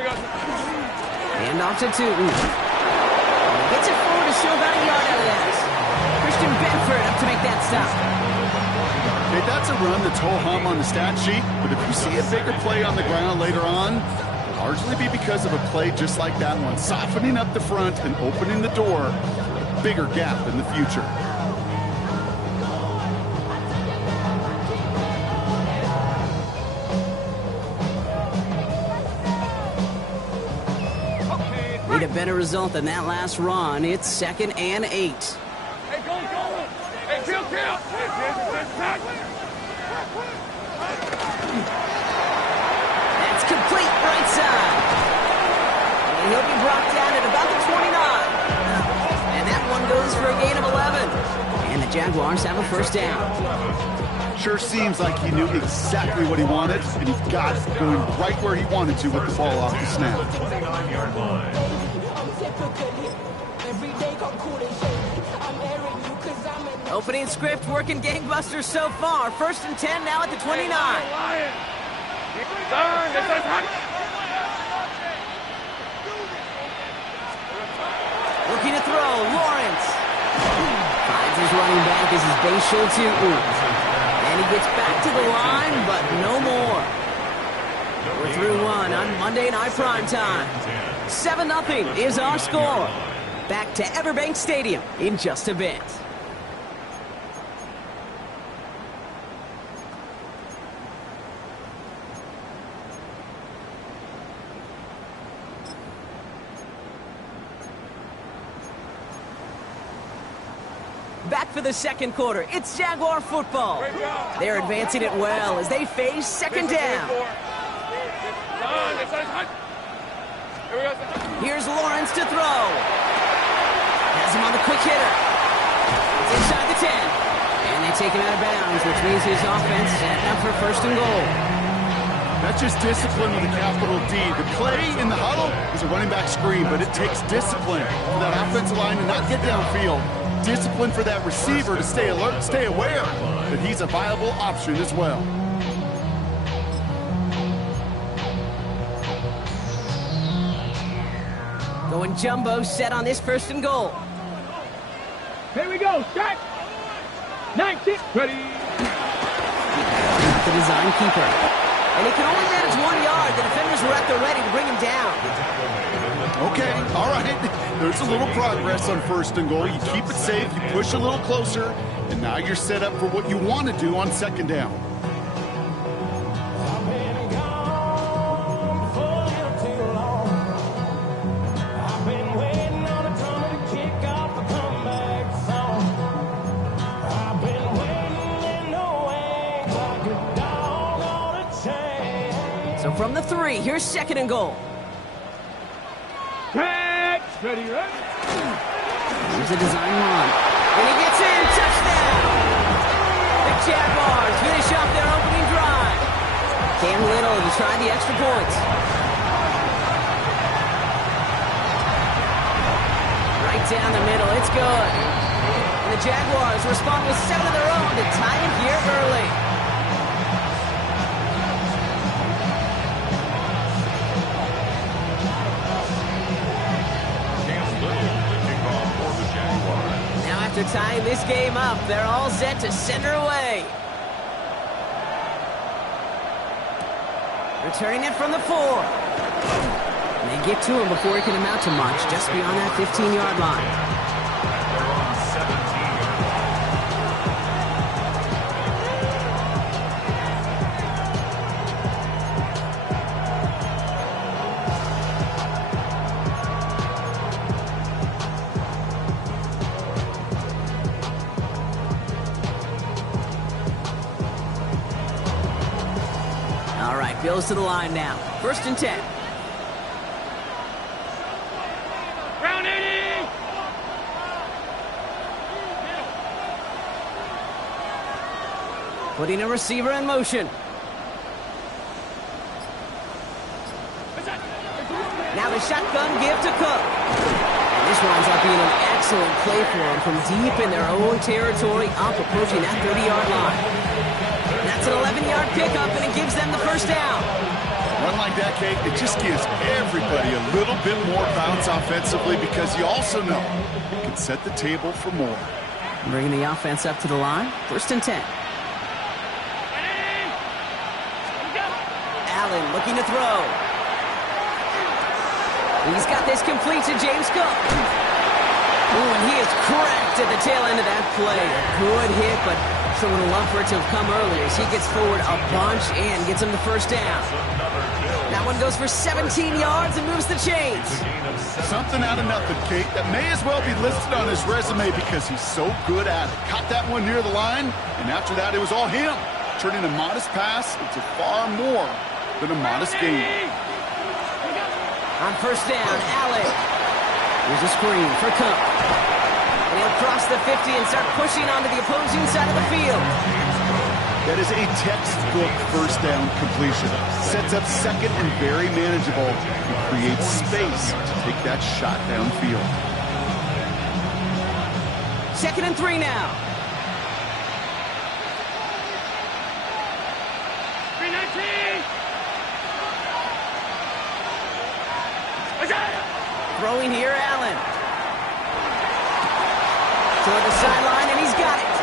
Hand off to Tootin. Gets it forward to show about a yard out of that. Christian Benford up to make that stop. Okay, that's a run that's ho-hum on the stat sheet, but if you see a bigger play on the ground later on, it'll largely be because of a play just like that one, softening up the front and opening the door, a bigger gap in the future. Need a better result than that last run. It's 2nd and 8. Hey, go! Hey, kill! That's complete right side. And he'll be brought down at about the 29. And that one goes for a gain of 11. And the Jaguars have a first down. Sure seems like he knew exactly what he wanted, and he got it going right where he wanted to with the ball off the snap. Opening script working gangbusters so far. 1st and 10 now at the 29. Looking to throw, Lawrence. Finds his running back as his base show Tootin. And he gets back to the line, but no more. We're through one on Monday Night Primetime. 7-0 is our score. Back to Everbank Stadium in just a bit. Back for the second quarter. It's Jaguar football. They're advancing it well as they face 2nd down. Here's Lawrence to throw. Has him on the quick hitter. It's inside the 10. And they take him out of bounds, which means his offense setting up for 1st and goal. That's just discipline with a capital D. The play in the huddle is a running back screen, but it takes discipline for that offensive line to not get downfield. Discipline for that receiver to stay alert, stay aware that he's a viable option as well. Going jumbo set on this 1st and goal. Here we go, start. 19, ready. The design keeper. And he can only manage 1 yard. The defenders were at the ready to bring him down. Okay, all right. There's a little progress on 1st and goal. You keep it safe, you push a little closer, and now you're set up for what you want to do on 2nd down. So from the 3, here's 2nd and goal. Ready, right? Here's a design run. And he gets in. Touchdown! The Jaguars finish off their opening drive. Cam Little to try the extra points. Right down the middle. It's good. And the Jaguars respond with 7 of their own to tie it here early. After tying this game up, they're all set to send her away. Returning it from the 4. And they get to him before he can amount to much, just beyond that 15-yard line. Bills to the line now. 1st and 10. Round 80! Putting a receiver in motion. Now the shotgun give to Cook. And this winds up being an excellent play for them from deep in their own territory, up approaching that 30-yard line. That's an 11-yard pickup, and it gives them the 1st down. Run like that, Kate, it just gives everybody a little bit more bounce offensively because you also know you can set the table for more. Bringing the offense up to the line. 1st and 10. Allen looking to throw. He's got this complete to James Cook. Ooh, and he is cracked at the tail end of that play. A good hit, but sure would have loved for it to have come earlier as he gets forward a bunch and gets him the 1st down. That one goes for 17 yards and moves the chains. Something out of nothing, Kate, that may as well be listed on his resume because he's so good at it. Caught that one near the line, and after that, it was all him. Turning a modest pass into far more than a modest gain. On 1st down, Allen. Here's a screen for Cook. And he'll cross the 50 and start pushing onto the opposing side of the field. That is a textbook 1st down completion. Sets up 2nd and very manageable and creates space to take that shot downfield. 2nd and 3 now. 319. Throwing here, Allen. Toward the sideline, and he's got it.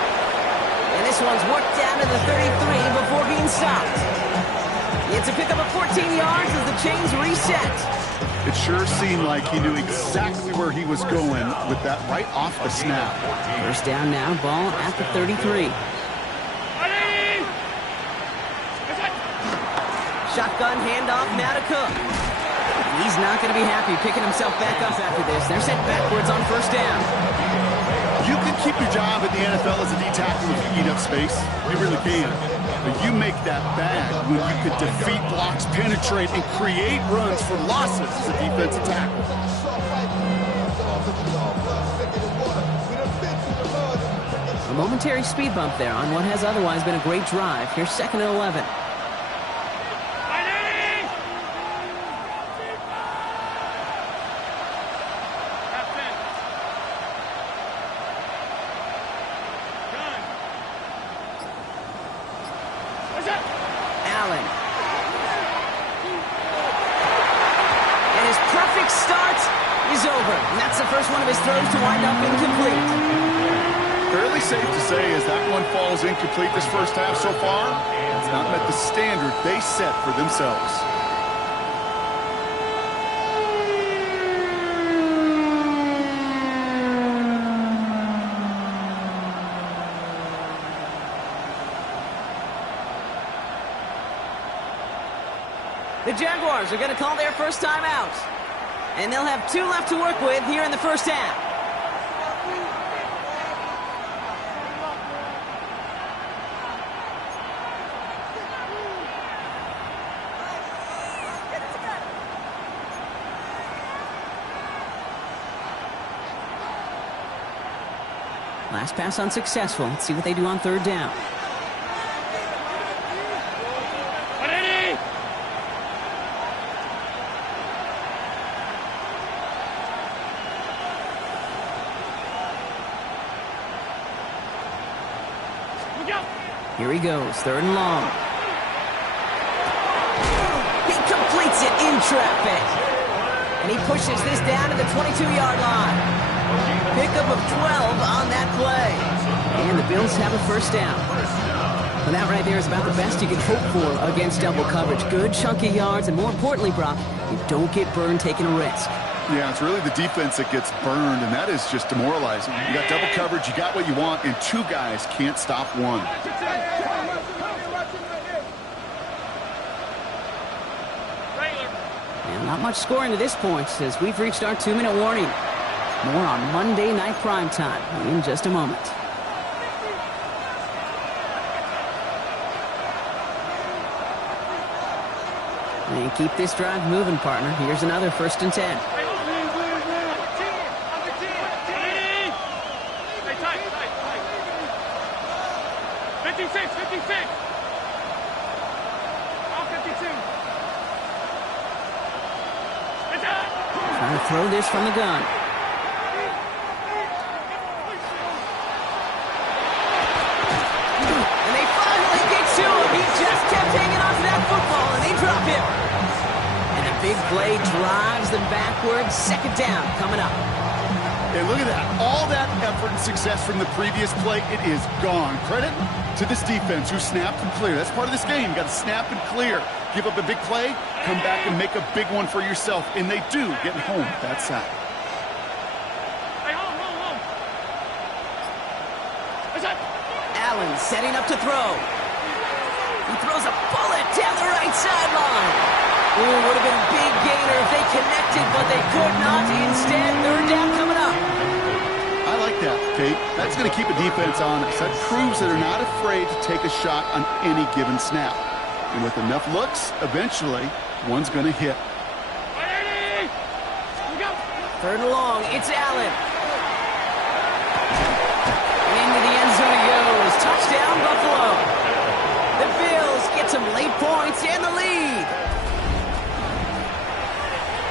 And this one's worked down to the 33 before being stopped. It's a pickup of 14 yards as the chains reset. It sure seemed like he knew exactly where he was going with that right off the snap. 1st down now, ball at the 33. Shotgun handoff now to Cook. He's not going to be happy picking himself back up after this. They're sent backwards on 1st down. You can keep your job at the NFL as a D-tackle if you eat up space. You really can. But you make that bag when you could defeat blocks, penetrate, and create runs for losses as a defensive tackle. A momentary speed bump there on what has otherwise been a great drive. Here's 2nd and 11. Allen. And his perfect start is over. And that's the first one of his throws to wind up incomplete. Fairly safe to say as that one falls incomplete this 1st half so far, it's not met the standard they set for themselves. The Jaguars are going to call their 1st time out. And they'll have 2 left to work with here in the 1st half. Last pass unsuccessful. Let's see what they do on 3rd down. Here he goes, 3rd and long. He completes it in traffic. And he pushes this down to the 22-yard line. Pickup of 12 on that play. And the Bills have a 1st down. Well, that right there is about the best you can hope for against double coverage. Good chunky yards, and more importantly, Brock, you don't get burned taking a risk. Yeah, it's really the defense that gets burned, and that is just demoralizing. You got double coverage, you got what you want, and 2 guys can't stop one. And not much scoring to this point as we've reached our 2-minute warning. More on Monday Night Primetime in just a moment. And keep this drive moving, partner. Here's another 1st and 10. Trying to throw this from the gun. And they finally get to him. He just kept hanging on to that football, and they drop him. Big play drives them backwards. Second down coming up. And look at that. All that effort and success from the previous play, it is gone. Credit to this defense who snapped and cleared. That's part of this game. You got to snap and clear. Give up a big play, come back and make a big one for yourself. And they do, getting home that sack. Allen setting up to throw. He throws a bullet down the right sideline. Ooh, would have been a big gainer if they connected, but they could not. Instead, third down coming up. I like that, Kate. That's going to keep a defense honest. That proves that they're not afraid to take a shot on any given snap. And with enough looks, eventually, one's going to hit. Third and long, it's Allen. Into the end zone he goes. Touchdown, Buffalo. The Bills get some late points and the lead.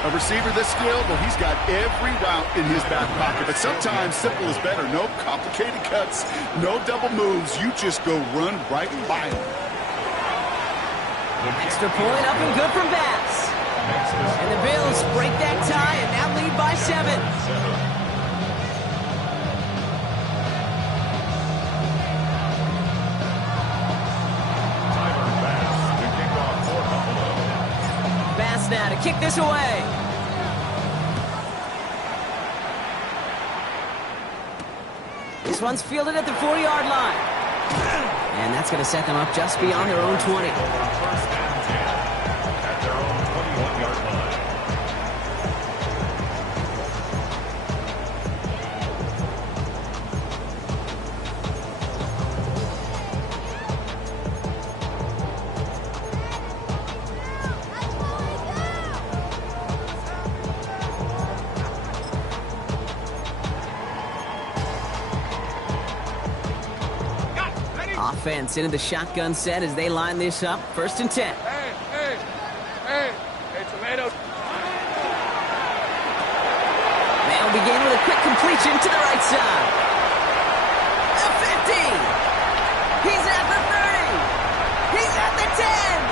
A receiver this skilled, well, he's got every route in his back pocket. But sometimes simple is better. No complicated cuts, no double moves. You just go run right by him. Extra point up and good from Bass. And the Bills break that tie and now lead by 7. Now to kick this away. This one's fielded at the 40-yard line. And that's going to set them up just beyond their own 20. At their own 21-yard line. Offense into the shotgun set as they line this up. First and 10. Hey, tomatoes. They'll begin with a quick completion to the right side. The 50. He's at the 30. He's at the 10.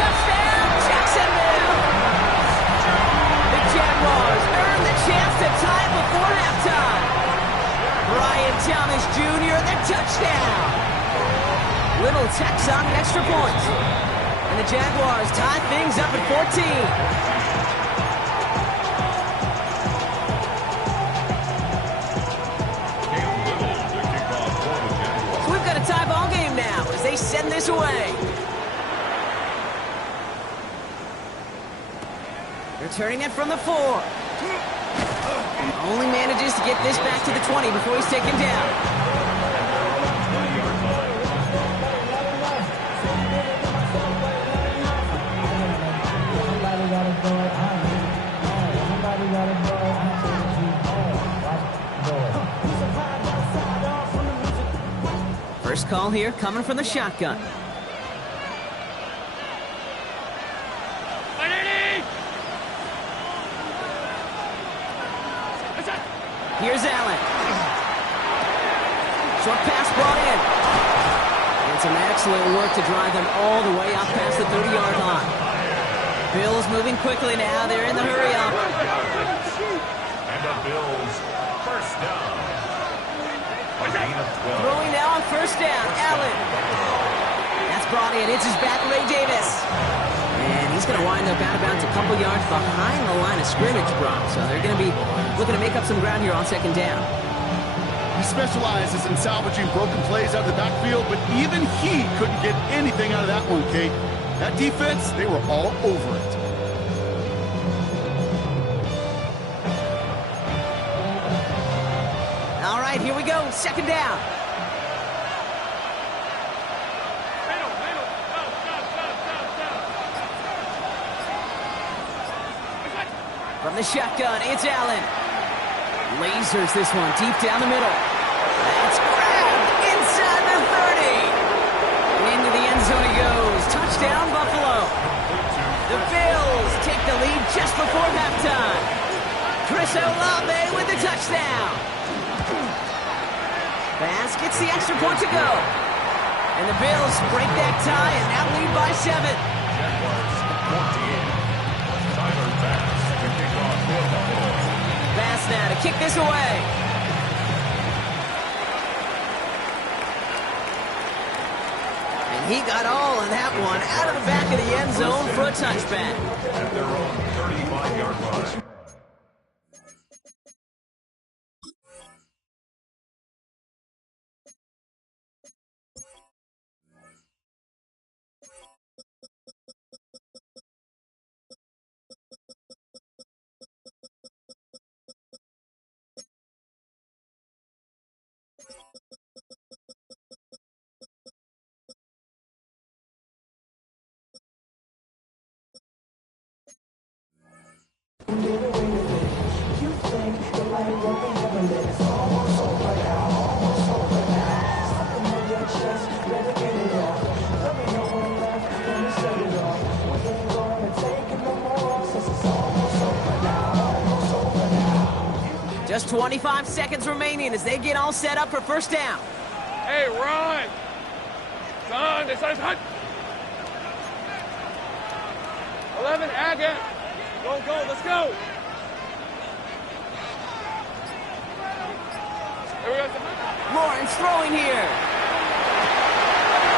Touchdown, Jacksonville. The Jaguars earn the chance to tie before halftime. Brian Thomas Jr., the touchdown. Little tacks on an extra point. And the Jaguars tie things up at 14. So we've got a tie ball game now as they send this away. Returning it from the 4. Only manages to get this back to the 20 before he's taken down. First call here coming from the shotgun. Here's Allen. Short pass brought in. And some excellent work to drive them all the way out past the 30-yard line. Bills moving quickly now. They're in the hurry-up. And the Bills first down. Throwing now on first down. Allen. That's brought in. It's his back, Ray Davis. And he's going to wind up out of bounds a couple yards behind the line of scrimmage, Brock. So they're going to be looking to make up some ground here on second down. He specializes in salvaging broken plays out of the backfield, but even he couldn't get anything out of that one, Kate. That defense, they were all over it. All right, here we go. Second down. From the shotgun, it's Allen. Lasers this one deep down the middle. That's grabbed inside the 30. And into the end zone he goes. Touchdown, Buffalo. The Bills take the lead just before halftime. Chris Olave with the touchdown. Bass gets the extra point to go. And the Bills break that tie and now lead by 7. Jaguars 48. kick this away. And he got all of that one out of the back of the end zone for a touchback. At their own 35-yard line. Just 25 seconds remaining as they get all set up for first down. Hey, run! Son, this is hot. 11, again. Go, let's go. Here we go. Lawrence throwing here.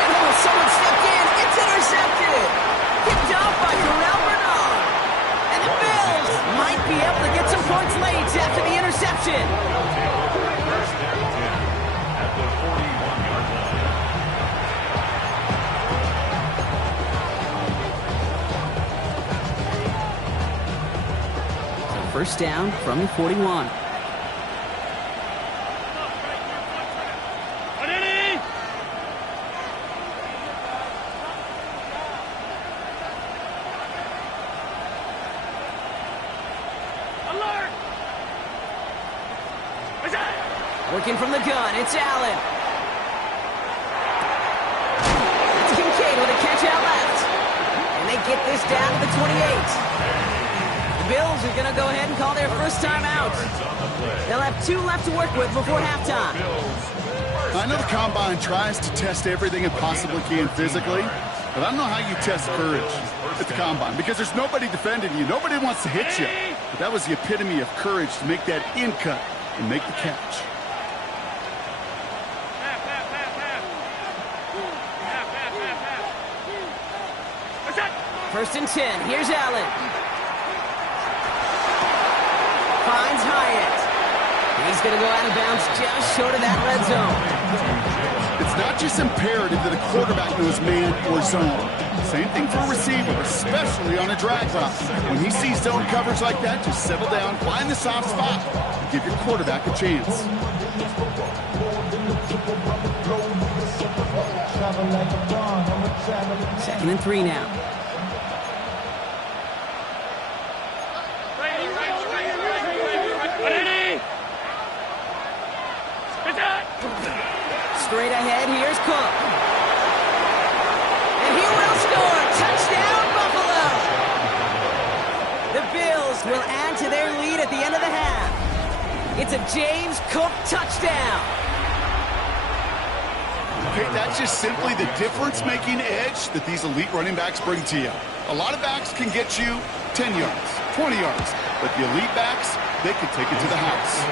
And oh, someone stepped in. It's intercepted. Picked off by Terrell Bernard. And the Bills might be able to get some points late after the interception. First and 10 at the 41-yard line. So first down from the 41. Working from the gun, it's Allen. It's Kincaid with a catch out left. And they get this down to the 28. The Bills are going to go ahead and call their first time out. They'll have 2 left to work with before halftime. I know the Combine tries to test everything it possibly can physically, but I don't know how you test courage at the Combine because there's nobody defending you. Nobody wants to hit you. But that was the epitome of courage to make that in cut and make the catch. First and 10. Here's Allen. Finds Hyatt. And he's going to go out of bounds just short of that red zone. It's not just imperative that a quarterback knows man or zone. Same thing for a receiver, especially on a drag route. When he sees zone coverage like that, just settle down, find the soft spot, and give your quarterback a chance. Second and 3 now. Straight ahead, here's Cook. And he will score. Touchdown, Buffalo. The Bills will add to their lead at the end of the half. It's a James Cook touchdown. Okay, that's just simply the difference-making edge that these elite running backs bring to you. A lot of backs can get you 10 yards, 20 yards, but the elite backs, they can take it to the house.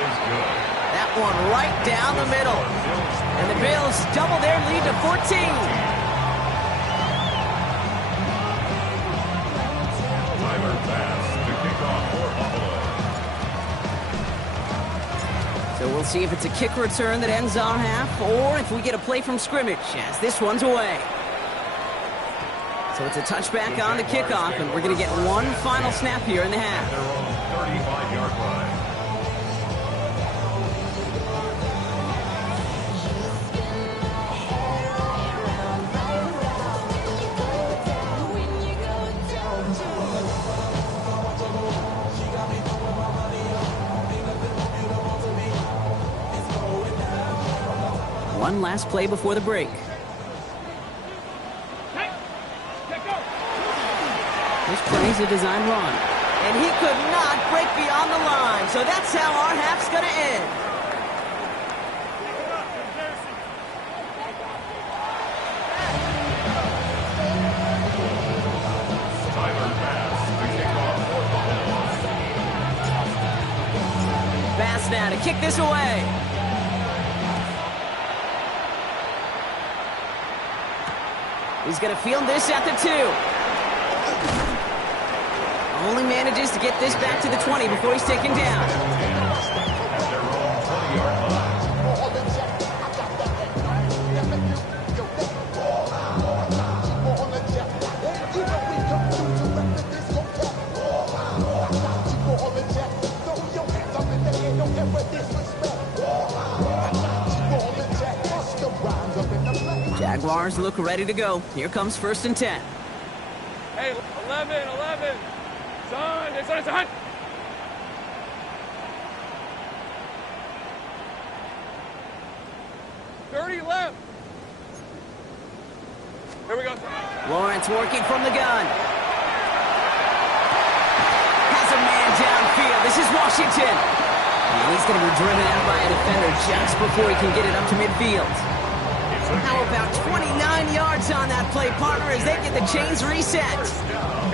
That one right down the middle. And the Bills double their lead to 14. Tyler pass to kick off for Buffalo. So we'll see if it's a kick return that ends our half or if we get a play from scrimmage as this one's away. So it's a touchback on the kickoff, and we're going to get one final snap here in the half. Their own 35-yard line. One last play before the break. This play's a design run. And he could not break beyond the line. So that's how our half's going to end. Pass pass now to kick this away. He's going to field this at the 2. Only manages to get this back to the 20 before he's taken down. Jaguars look ready to go. Here comes 1st and 10. Hey, 11. Son. 30 left. Here we go. Lawrence working from the gun. Has a man downfield. This is Washington. And he's going to be driven out by a defender just before he can get it up to midfield. How about 29 yards on that play, partner, as they get the chains reset?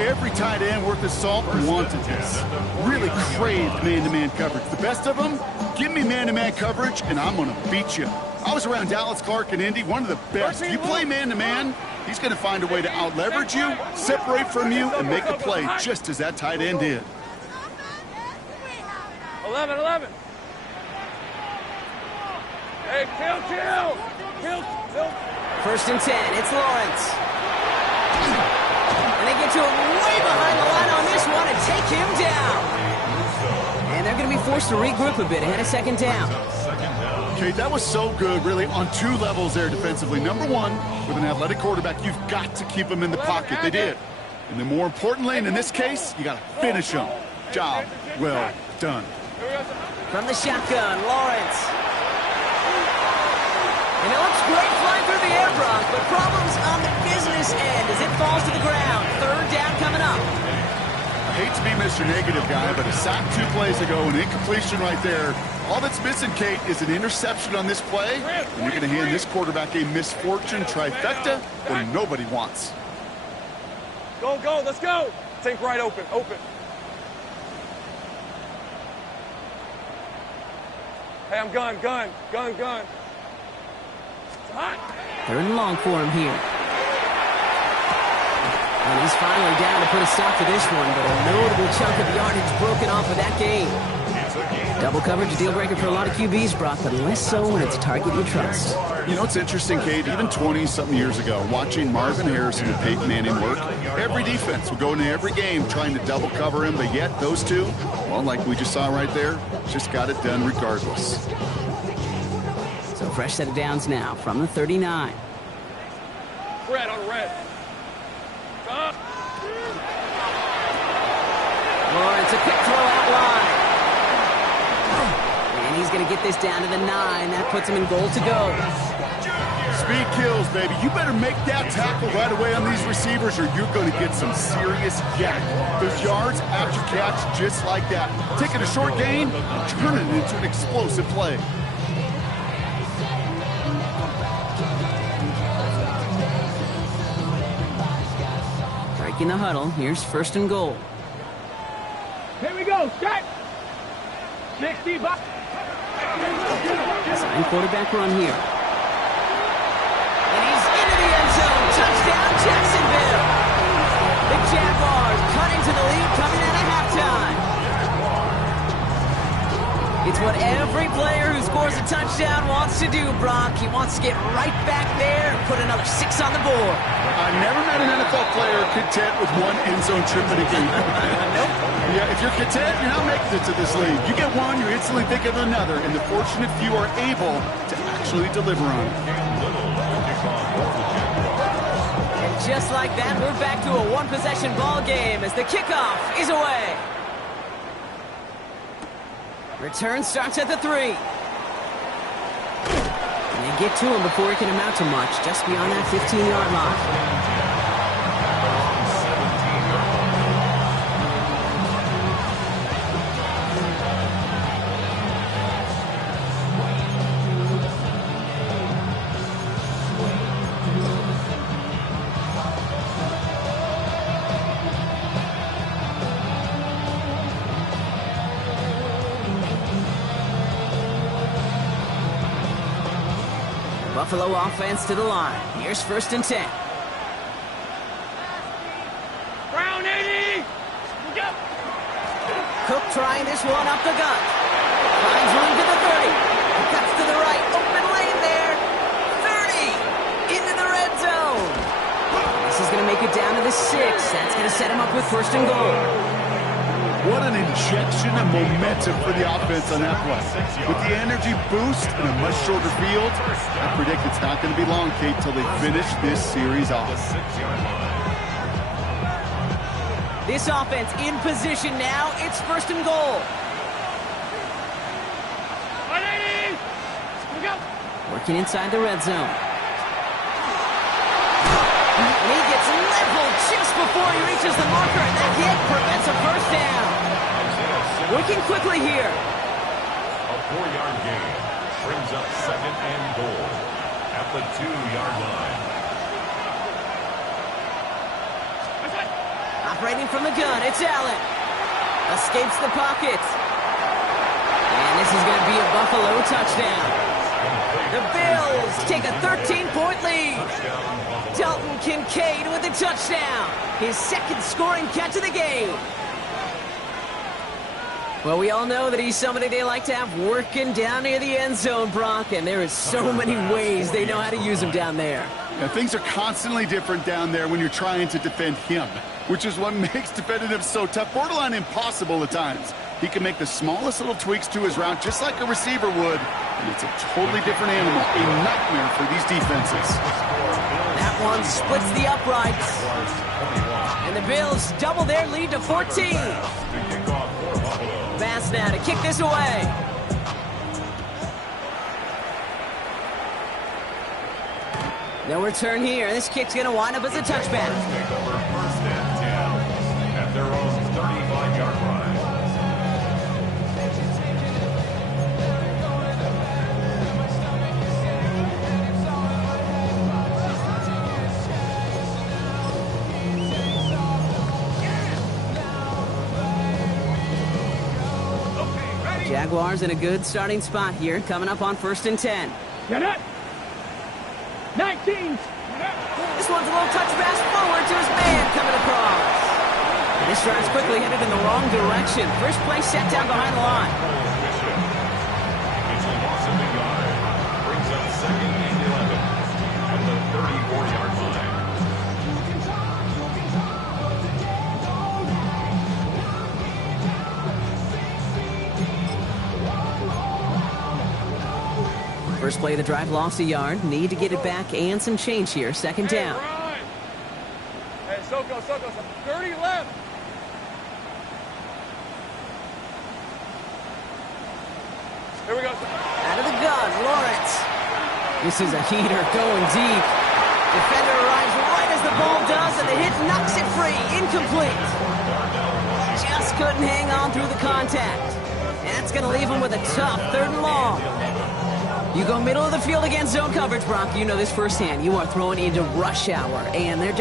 Every tight end worth his salt wanted this. Really craved man-to-man coverage. The best of them, give me man-to-man coverage, and I'm going to beat you. I was around Dallas Clark and Indy, one of the best. You play man-to-man, he's going to find a way to out-leverage you, separate from you, and make a play just as that tight end did. 11. Hey, kill. 1st and 10, it's Lawrence. And they get to him way behind the line on this one and take him down. And they're going to be forced to regroup a bit ahead of 2nd down. Okay, that was so good, really, on 2 levels there defensively. Number 1, with an athletic quarterback, you've got to keep him in the pocket. They did. And then more importantly, and in this case, you got to finish him. Job well done. From the shotgun, Lawrence. And it looks great flying through the air, Brock, but problems on the business end as it falls to the ground. 3rd down coming up. I hate to be Mr. Negative guy, but a sack 2 plays ago, an incompletion right there. All that's missing, Kate, is an interception on this play, and you're going to hand this quarterback a misfortune trifecta that nobody wants. Go, let's go. Take right open. Hey, I'm gun. It's hot. 3rd and long for him here. And he's finally down to put a stop to this one, but a notable chunk of yardage broken off of that game. Double coverage, a deal breaker for a lot of QBs, Brock, but less so when it's a target you trust. You know, it's interesting, Kate, even 20-something years ago, watching Marvin Harrison and Peyton Manning work, every defense would go into every game trying to double cover him, but yet those two, well, like we just saw right there, just got it done regardless. So fresh set of downs now from the 39. Red on red. Stop. Lawrence, a quick throw out line. And he's going to get this down to the 9. That puts him in goal to go. Speed kills, baby. You better make that tackle right away on these receivers or you're going to get some serious yak. Those yards after catch just like that. Taking a short gain, turning it into an explosive play. Breaking the huddle. Here's 1st and goal. Here we go. Set. 60 bucks. Sign quarterback run here. And he's into the end zone. Touchdown, Jacksonville. The Jaguars cutting to the lead coming out of halftime. It's what every player who scores a touchdown wants to do, Brock. He wants to get right back there and put another 6 on the board. I've never met an NFL player content with one end zone trip in a game. Nope. Yeah, if you're content, you're not making it to this league. You get one, you instantly think of another, and the fortunate few are able to actually deliver on it. And just like that, we're back to a one-possession ball game as the kickoff is away. Return starts at the 3. And they get to him before he can amount to much, just beyond that 15-yard line. Buffalo offense to the line. Here's 1st and 10. Brown 80! Go! Cook trying this one up the gut. Finds room to the 30. Cuts to the right. Open lane there. 30! Into the red zone. This is going to make it down to the 6. That's going to set him up with 1st and goal. What an injection of momentum for the offense on that play. With the energy boost and a much shorter field, I predict it's not going to be long, Kate, till they finish this series off. This offense in position now. It's 1st and goal. 180! Go! Working inside the red zone. And he gets leveled just before he reaches the marker, and that hit prevents a 1st down. Working quickly here. A 4-yard gain brings up 2nd and goal at the 2-yard line. Operating from the gun, it's Allen. Escapes the pocket. And this is going to be a Buffalo touchdown. The Bills take a 13-point lead. Dalton Kincaid with a touchdown. His 2nd scoring catch of the game. Well, we all know that he's somebody they like to have working down near the end zone, Brock, and there is so many ways they know how to use him down there. Yeah, things are constantly different down there when you're trying to defend him, which is what makes defending him so tough, borderline impossible at times. He can make the smallest little tweaks to his route just like a receiver would, and it's a totally different animal, a nightmare for these defenses. That one splits the uprights, and the Bills double their lead to 14. Bass now to kick this away. No return here. This kick's going to wind up as a touchback. Take over 1st and 10 at their own 35-yard line. Jaguars in a good starting spot here, coming up on 1st and 10. Get it! 19! This one's a little touch pass forward to his man coming across. And this drive's quickly headed in the wrong direction. First play set down behind the line. It's a loss of a yard. Brings up 2nd and 11 at the 34-yard line. First play of the drive lost a yard. Need to get it back and some change here. 2nd down. Hey, Soko, 30 left. Here we go. Out of the gun, Lawrence. This is a heater going deep. Defender arrives right as the ball does, and the hit knocks it free. Incomplete. Just couldn't hang on through the contact. And that's going to leave him with a tough 3rd and long. You go middle of the field against zone coverage, Brock. You know this firsthand. You are throwing into rush hour, and there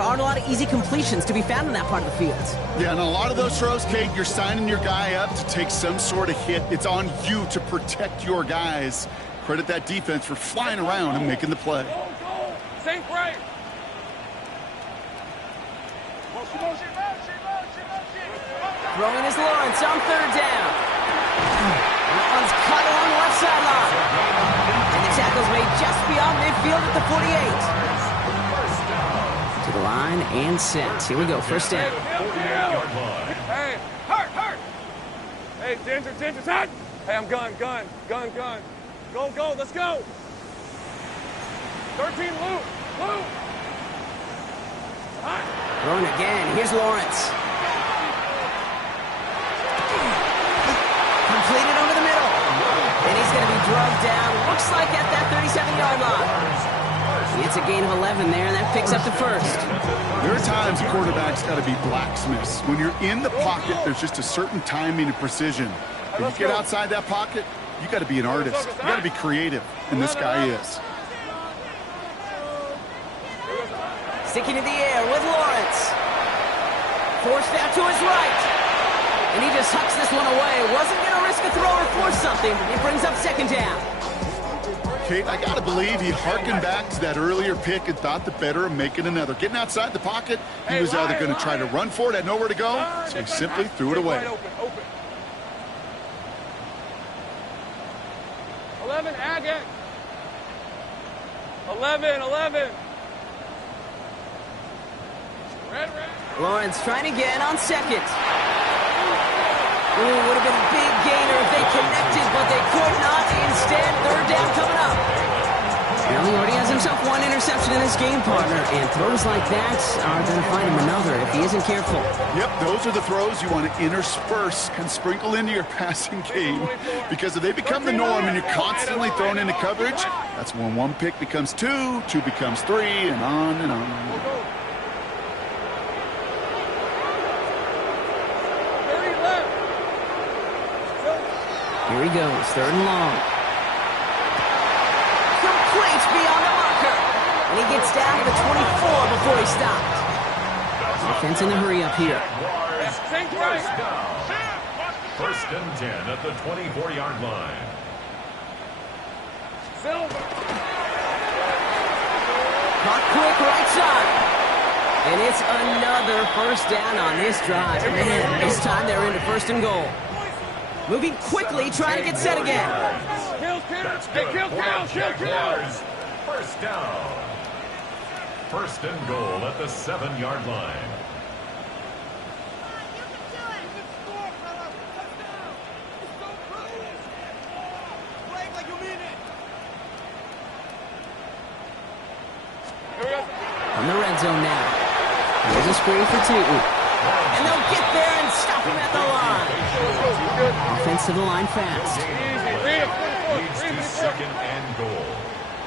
aren't a lot of easy completions to be found in that part of the field. Yeah, and a lot of those throws, Kate, you're signing your guy up to take some sort of hit. It's on you to protect your guys. Credit that defense for flying around and making the play. Go! Same play! Throwing is Lawrence on 3rd down. That one's cut along the left sideline. And the tackle's made just beyond midfield at the 48. To the line and set. Here we go, 1st down. Hey, hurt! Hey, Ginger, hot! Hey, I'm gun. Go, let's go! 13, Lou! Throwing again, here's Lawrence. Completed over the middle. And he's going to be drugged down, looks like at that 37-yard line. It's a gain of 11 there, and that picks up the 1st. There are times quarterbacks got to be blacksmiths. When you're in the pocket, there's just a certain timing and precision. When you get outside that pocket, you got to be an artist. You got to be creative, and this guy is. Sticking in the air with Lawrence. Forced out to his right. And he just hucks this one away. Wasn't going to risk a throw or force something. It brings up 2nd down. Kate, I gotta believe he harkened back to that earlier pick and thought the better of making another. Getting outside the pocket, he was either going to try to run for it, had nowhere to go, so he simply threw it away. 11, Agate. 11. Red. Lawrence trying again on second. Ooh, would have been a big gainer if they connected, but they could not. Instead, third down coming up. Well, he already has himself one interception in his game, partner, and throws like that are going to find him another if he isn't careful. Yep, those are the throws you want to intersperse and sprinkle into your passing game, because if they become the norm and you're constantly thrown into coverage, that's when one pick becomes two becomes three, and on and on. Here he goes, third and long. Complete beyond the marker. And he gets down to the 24 before he stopped. Offense in a hurry up here. First and 10 at the 24-yard line. Caught quick right side. And it's another first down on this drive. Man, this time they're into first and goal. Moving quickly, trying to get set again. First down. First and goal at the 7-yard line. On the red zone now. Here's a screen for two. And they'll get there and stop him at the line. Offense to the line fast. Leads to second and goal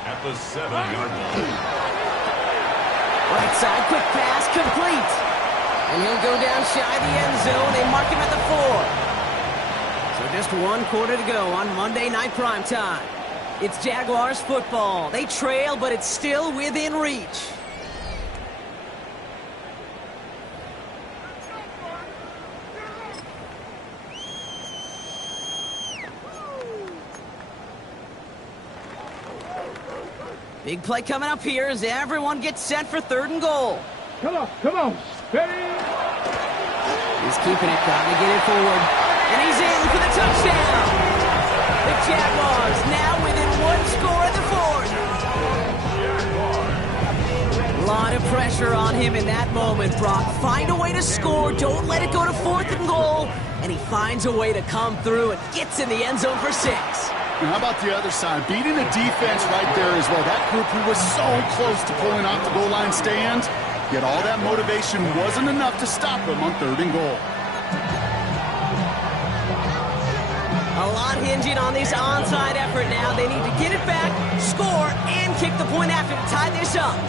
at the 7-yard line. Right side, quick pass, complete. And he'll go down shy of the end zone. They mark him at the 4. So just one quarter to go on Monday Night Primetime. It's Jaguars football. They trail, but it's still within reach. Big play coming up here as everyone gets set for third and goal. Come on, steady. He's keeping it, trying to get it forward. And he's in for the touchdown. The Jaguars now within one score at the 4th. A lot of pressure on him in that moment, Brock. Find a way to score. Don't let it go to 4th and goal. And he finds a way to come through and gets in the end zone for 6. Now, how about the other side? Beating the defense right there as well. That group who was so close to pulling off the goal line stand, yet all that motivation wasn't enough to stop them on third and goal. A lot hinging on this onside effort now. They need to get it back, score, and kick the point after to tie this up.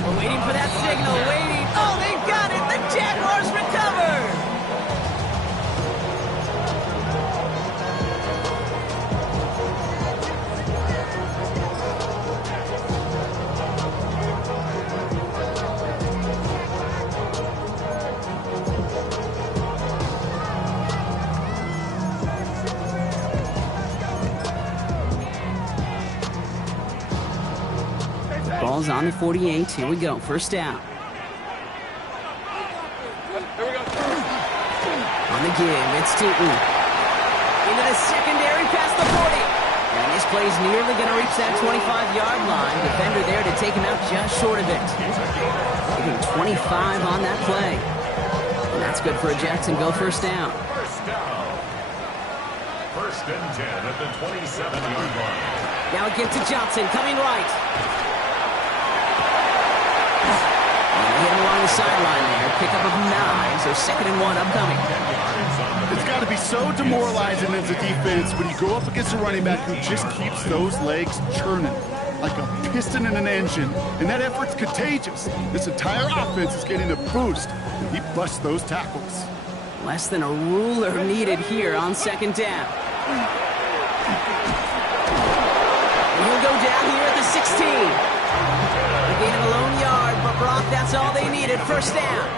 We're waiting for that signal, waiting. Oh, they've got it. The Jaguars recovered. Ball's on the 48. Here we go. First down. On the give, it's Tootin. Into the secondary past the 40. And this play's nearly going to reach that 25-yard line. Defender there to take him out just short of it. Taking 25 on that play. And that's good for a Jacksonville first down. First down. First and 10 at the 27-yard line. Now a give to Johnson, coming right. Hit him along the sideline there. Pickup of 9, so 2nd and 1 upcoming. It's got to be so demoralizing as a defense when you go up against a running back who just keeps those legs churning like a piston in an engine, and that effort's contagious. This entire offense is getting a boost, and he busts those tackles. Less than a ruler needed here on 2nd down. And he'll go down here at the 16. They gain him a lone yard, but Brock, that's all they needed. First down.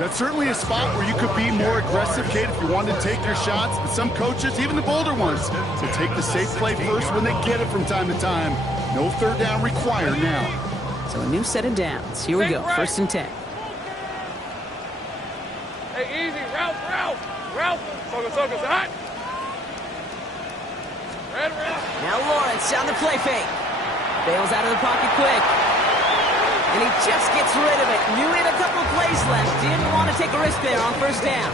That's certainly a spot where you could be more aggressive, Kate, if you wanted to take your shots. But some coaches, even the bolder ones, will take the safe play first when they get it from time to time. No third down required now. So a new set of downs. Here we go, 1st and 10. Hey, easy. Ralph. Focus. Hot. Red. Now Lawrence on the play fake. Bails out of the pocket quick. And he just gets rid of it. Knew he had a couple plays left. Didn't want to take a risk there on 1st down.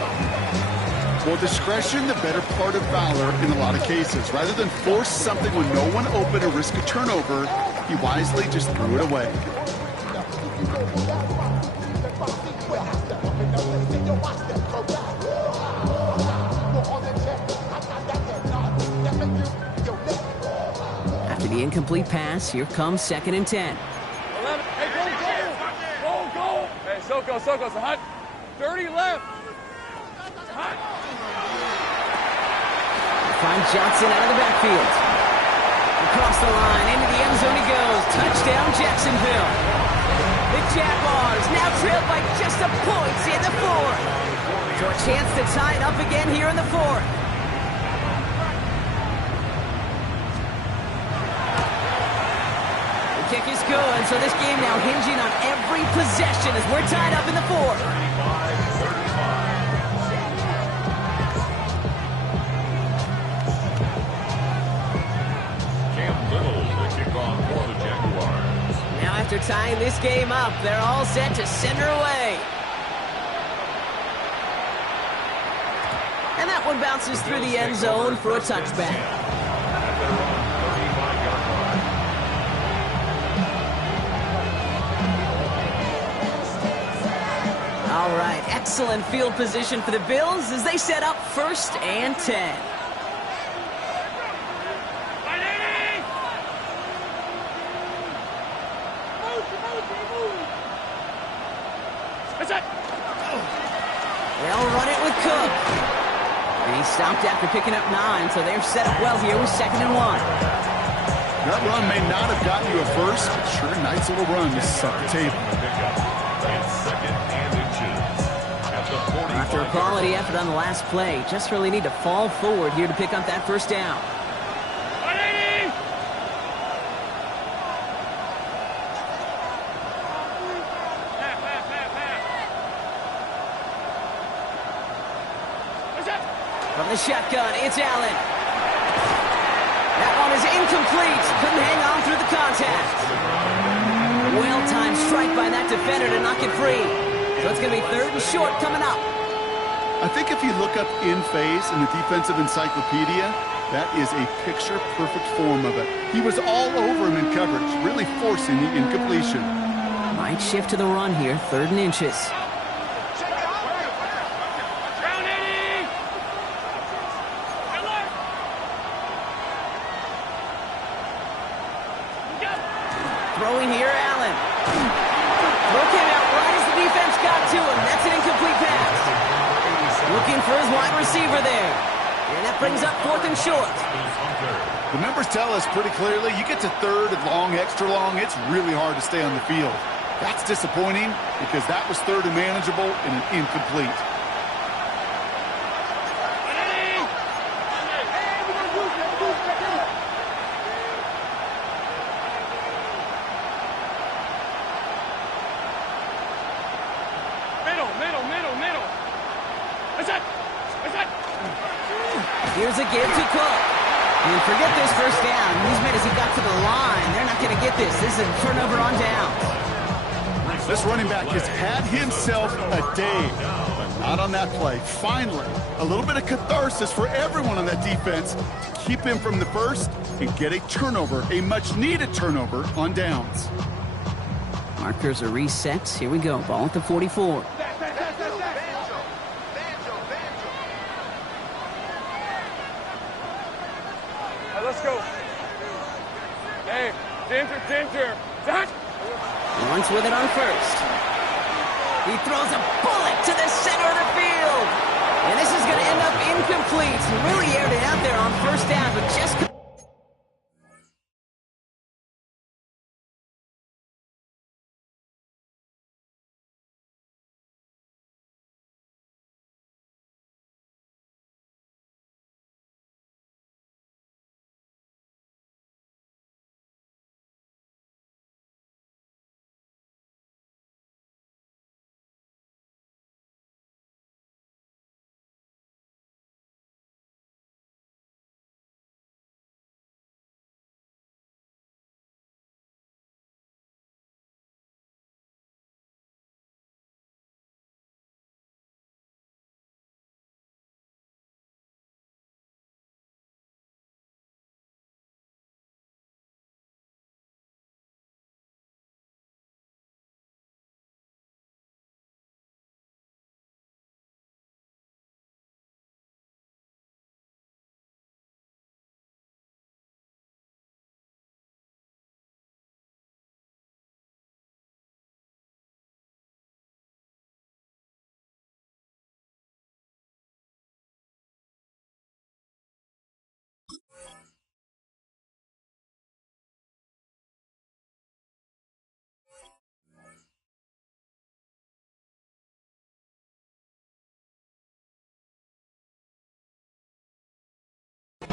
Well, discretion, the better part of valor in a lot of cases. Rather than force something when no one open or risk a turnover, he wisely just threw it away. After the incomplete pass, here comes 2nd and 10. 11. Hey, go. Hey, Soko. Hot. 30 left. Hot. Find Johnson out of the backfield. Across the line, into the end zone he goes. Touchdown, Jacksonville. The Jaguars now trail by just a point in the 4th. So a chance to tie it up again here in the 4th. The kick is good, so this game now hinging on every possession as we're tied up in the 4th. After tying this game up, they're all set to send her away. And that one bounces through the end zone for a touchback. All right, excellent field position for the Bills as they set up 1st and 10. They'll run it with Cook. And he stopped after picking up 9, so they're set up well here with 2nd and 1. That run may not have gotten you a first, but sure, nice little run to set the table. After a quality effort on the last play, just really need to fall forward here to pick up that 1st down. From the shotgun, it's Allen. That one is incomplete. Couldn't hang on through the contact. Well-timed strike by that defender to knock it free. So it's going to be 3rd and short coming up. I think if you look up in phase in the defensive encyclopedia, that is a picture-perfect form of it. He was all over him in coverage, really forcing the incompletion. Might shift to the run here, 3rd and inches. Throwing here, Allen. Throw came out right as the defense got to him. That's an incomplete pass. Looking for his wide receiver there. And that brings up 4th and short. The numbers tell us pretty clearly, you get to 3rd and long, extra long, it's really hard to stay on the field. That's disappointing because that was 3rd and manageable and an incomplete. Middle. Here's a give to Cook. And forget this 1st down. He's made as he got to the line. They're not going to get this. This is a turnover on downs. This running back has had himself a day, but not on that play. Finally, a little bit of catharsis for everyone on that defense to keep him from the first and get a turnover, a much-needed turnover on downs. Markers are reset. Here we go. Ball at the 44. Let's go. Hey, Ginger. Lawrence with it on 1st. He throws a bullet to the center of the field. And this is going to end up incomplete. Really aired it out there on 1st down, but just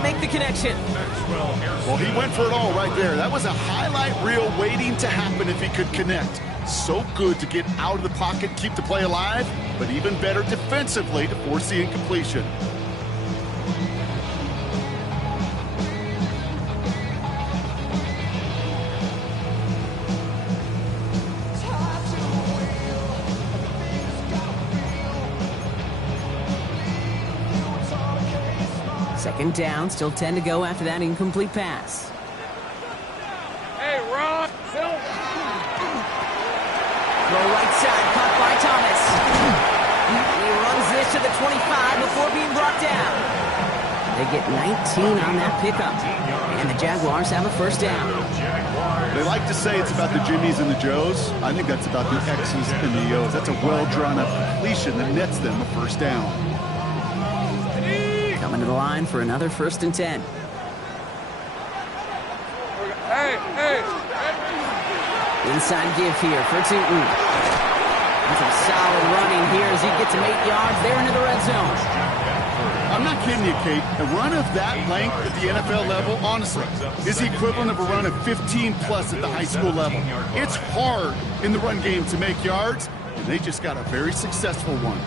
Make the connection. Well, he went for it all right there. That was a highlight reel waiting to happen if he could connect. So good to get out of the pocket, keep the play alive, but even better defensively to force the incompletion. Second down, still 10 to go after that incomplete pass. Hey, Ron. Throw right side, caught by Thomas. And he runs this to the 25 before being brought down. They get 19 on that pickup. And the Jaguars have a first down. They like to say it's about the Jimmies and the Joes. I think that's about the X's and the O's. That's a well-drawn-up completion that nets them a first down. Coming to the line for another 1st and 10. Hey. Inside give here for Tootin. And some solid running here as he gets him 8 yards there into the red zone. I'm not kidding you, Kate. A run of that length at the NFL level, honestly, is the equivalent of a run of 15-plus at the high school level. It's hard in the run game to make yards, and they just got a very successful one.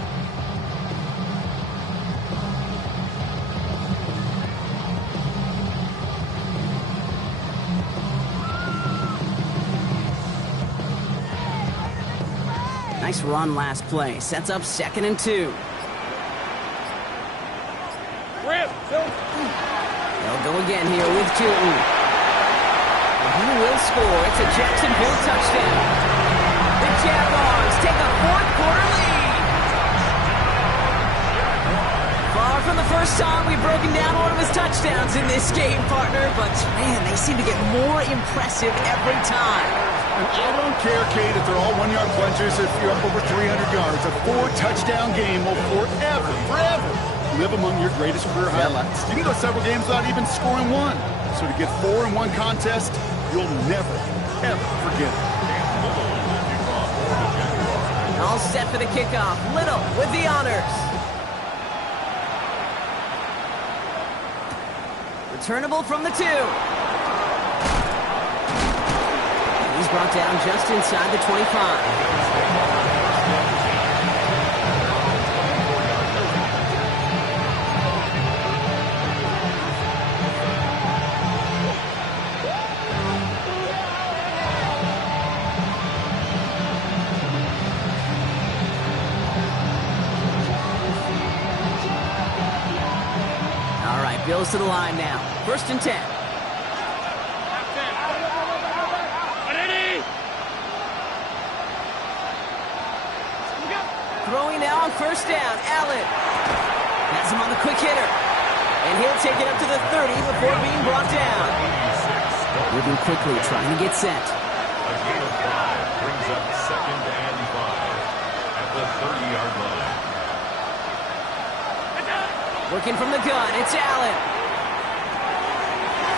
Nice run last play. Sets up 2nd and 2. They'll go again here with Tootin. He will score. It's a Jacksonville touchdown. The Jaguars take a 4th quarter lead. Far from the first time we've broken down one of his touchdowns in this game, partner, but man, they seem to get more impressive every time. And I don't care, Kate, if they're all 1-yard plungers, if you're up over 300 yards. A 4-touchdown game will forever live among your greatest career highlights. You can go several games without even scoring one. So to get 4 in one contest, you'll never, ever forget it. All set for the kickoff. Little with the honors. Returnable from the 2. He's brought down just inside the 25. All right, Bills to the line now. 1st and 10. Throwing now on 1st down, Allen. Has him on the quick hitter. And he'll take it up to the 30 before being brought down. Moving quickly, trying to get set. A gain of 5 brings up 2nd and 5 at the 30-yard line. Working from the gun, it's Allen.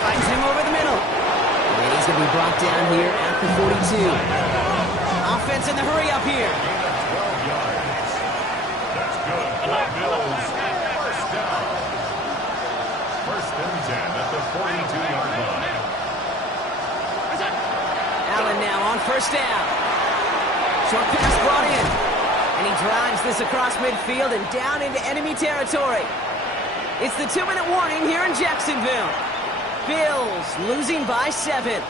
Finds him over the middle. And he's going to be brought down here at the 42. Offense in the hurry up here. Bills, first down. 1st and 10 at the 42-yard line. Allen now on 1st down. Short pass brought in. And he drives this across midfield and down into enemy territory. It's the 2-minute warning here in Jacksonville. Bills losing by 7.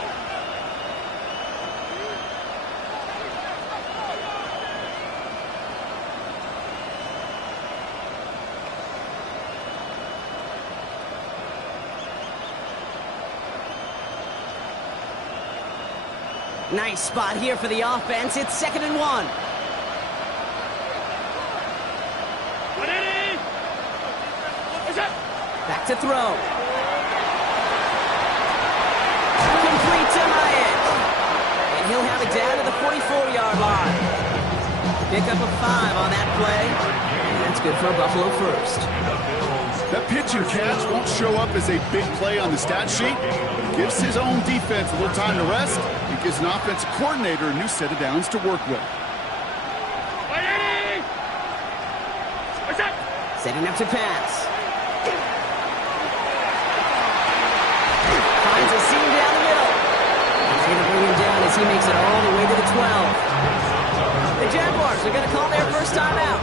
Nice spot here for the offense. It's 2nd and 1. Back to throw. Complete to Hyatt. And he'll have it down to the 44-yard line. Pick up a 5 on that play. And that's good for a Buffalo first. That pitch and catch won't show up as a big play on the stat sheet, but it gives his own defense a little time to rest. It gives an offensive coordinator a new set of downs to work with. Setting up to pass. he makes it all the way to the 12. The Jaguars are going to call their first timeout.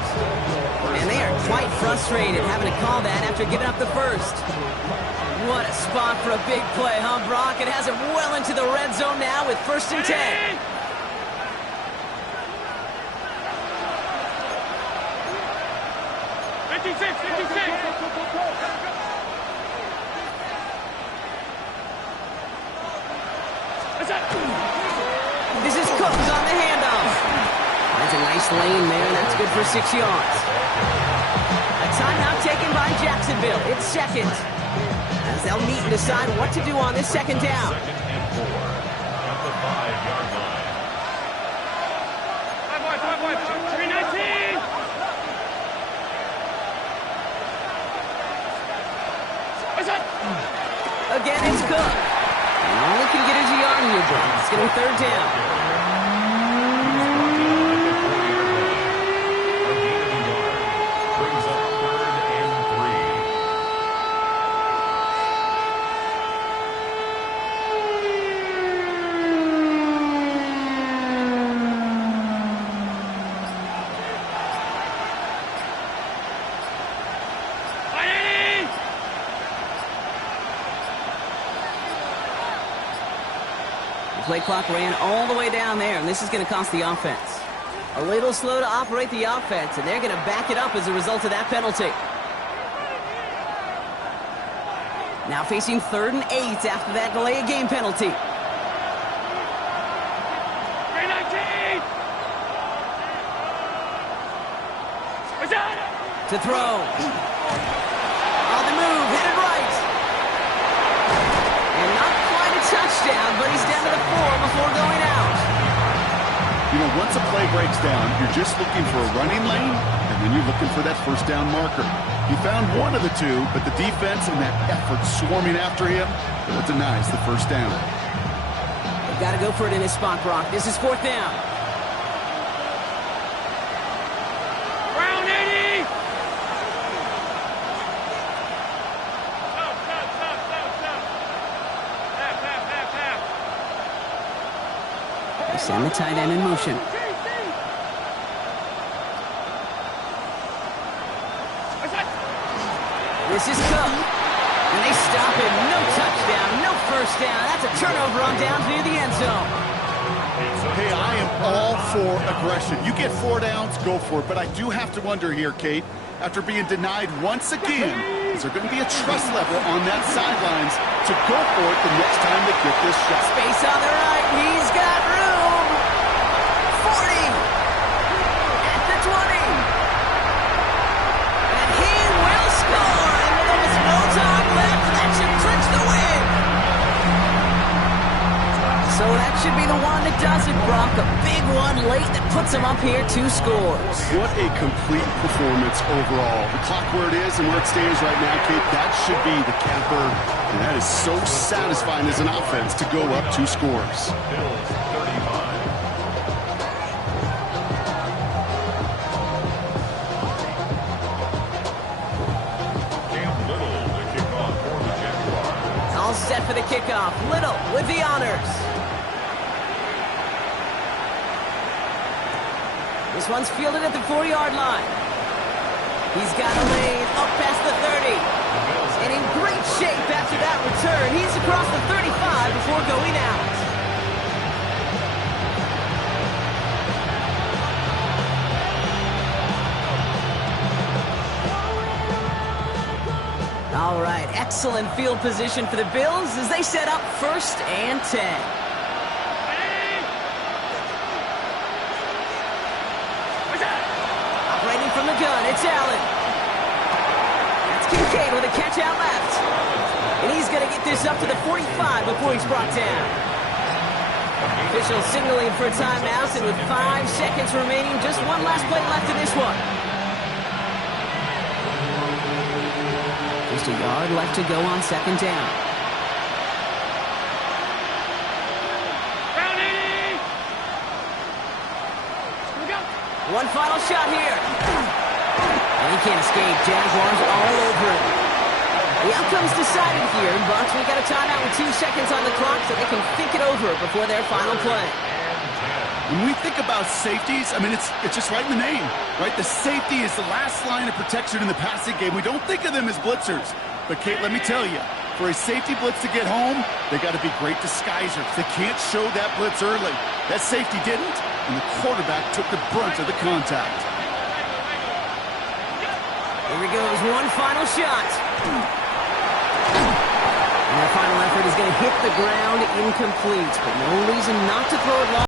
And they are quite frustrated having to call that after giving up the first. What a spot for a big play, huh, Brock? It has it well into the red zone now with 1st and 10. 56. This is Cook on the handoff. That's a nice lane there, and that's good for 6 yards. A timeout taken by Jacksonville. It's second. As they'll meet and decide what to do on this second down. 2nd and 4 at the 5-yard line. 319. Again, it's Cook. And all he can get is a yard here, Brock. It's going to be 3rd down. Brings up 3rd and 3. The play clock ran all the way down there, and this is going to cost the offense. A little slow to operate the offense, and they're going to back it up as a result of that penalty. Now facing 3rd and 8 after that delay of game penalty. 319. To throw. On the move, headed right. And not quite a touchdown, but he's down to the 4 before going out. You know, once a play breaks down, you're just looking for a running lane, and then you're looking for that 1st down marker. He found one of the two, but the defense and that effort swarming after him denies the 1st down. They've got to go for it in this spot, Brock. This is 4th down. Brown 80. They send the tight end in motion. This is Cook. And they stop him. No touchdown, no 1st down. That's a turnover on downs near the end zone. Hey, I am all for aggression. You get 4 downs, go for it. But I do have to wonder here, Kate, after being denied once again, is there going to be a trust level on that sidelines to go for it the next time they get this shot? Space on the right. He's got room. 40. At the 20. And he will score. And there's no time left. That should clinch the win. So that should be the one that does it, Brock. A big one late that puts him up here 2 scores. What a complete performance overall. The clock where it is and where it stands right now, Kate, that should be the capper. And that is so satisfying as an offense to go up 2 scores. Bills 35. Cam Little, the kickoff for the Jaguars. All set for the kickoff. Little with the honors. This one's fielded at the 4-yard line. He's got a lane up past the 30. And in great shape after that return. He's across the 35 before going out. All right, excellent field position for the Bills as they set up 1st and 10. Operating from the gun, it's Allen. That's Kincaid with a catch out left. And he's going to get this up to the 45 before he's brought down. Official signaling for a timeout, and with 5 seconds remaining, just one last play left in this one. Just a yard left to go on 2nd down. Brown 80. Here we go. One final shot here. And he can't escape. Jaguars all over him. The outcome's decided here, Bucks. We got a timeout with 2 seconds on the clock so they can think it over before their final play. When we think about safeties, I mean, it's just right in the name, right? The safety is the last line of protection in the passing game. We don't think of them as blitzers. But, Kate, let me tell you, for a safety blitz to get home, they got to be great disguisers. They can't show that blitz early. That safety didn't, and the quarterback took the brunt of the contact. Here he goes, one final shot. And that final effort is going to hit the ground incomplete, but no reason not to throw it long.